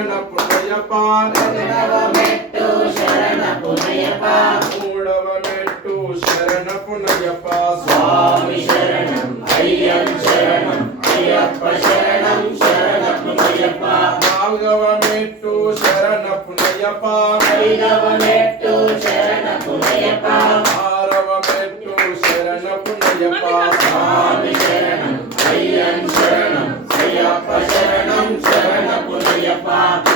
శరణ పునయప రెండవ మెట్టు శరణ పునయప మూడవ మెట్టు శరణ పునయప స్వామి శరణం అయ్యం శరణం అయ్యప్ప శరణం శరణ పునయప నాలుగవ మెట్టు శరణ పునయప ఐదవ మెట్టు శరణ పునయప ఆరవ మెట్టు శరణ పునయప స్వామి శరణం అయ్యం శరణం అయ్యప్ప శరణం శరణ పునయప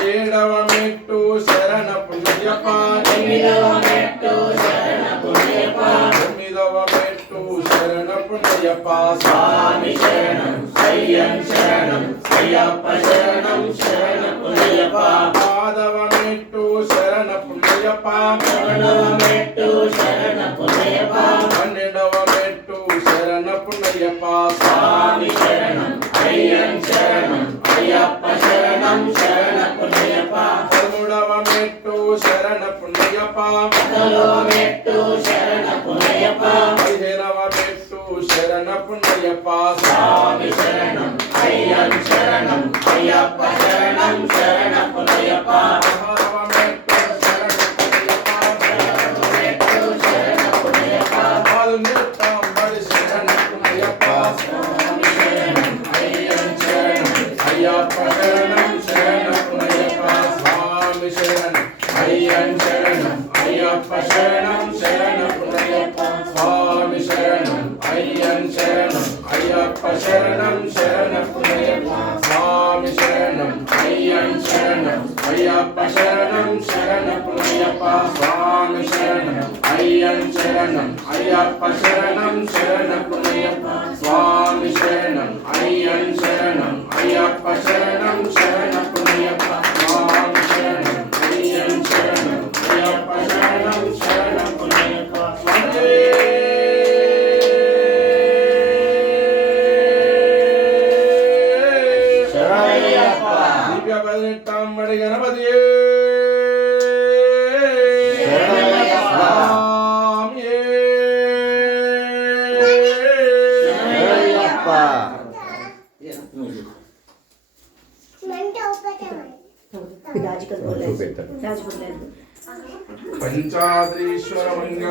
ఏడవ మెట్టు శరణ పునయప ఎనిమిదవ మెట్టు శరణ పునయప తొమ్మిదవ మెట్టు శరణ పునయప స్వామి శరణం అయ్యం శరణం అయ్యప్ప శరణం శరణ పునయప పాదవ మెట్టు శరణ పునయప పదవ మెట్టు శరణ పునయప పన్నెండవ మెట్టు శరణ పునయప స్వామి శరణం అయ్యం శరణం అయ్యప్ప శరణం శరణ పునయప పదమూడవ మెట్టు శరణ పునయప పదవ మెట్టు శరణ పునయప పదిహేనవ మెట్టు శరణ పునయప స్వామి శరణం అయ్యం శరణం అయ్యప్ప శరణం శరణ పునయప పదహారవ మెట్టు శరణ పునయప మెట్టు శరణ పునయప పాదునిత్తంబడి శరణ పునయప స్వామి శరణం అయ్యం శరణం అయ్యప్ప శరణం శరణ పునయప స్వామి శరణం అయ్యం శరణం అయ్యప్ప శరణం శరణ పునయప స్వామి శరణం అయ్యం శరణం అయ్యప్ప శరణం శరణ పునయప స్వామి శరణం అయ్యం శరణం అయ్యప్ప శరణం శరణ పునయప స్వామి శరణం అయ్యం శరణం అయ్యప్ప శరణం శరణ పునయప స్వామి శరణం అయ్యం శరణం అయ్యప్ప శరణం శరణ పునయప స్వామి శరణం అయ్యం శరణం అయ్యప్ప శరణం శరణ పునయప శరణయ్యప్ప దివ్య పదినెట్టాంబడి గణపతి శరణయ్యప్ప స్వామియే. శరణయ్యప్ప రాజకీయ పంచాద్రీశ్వర మంగళ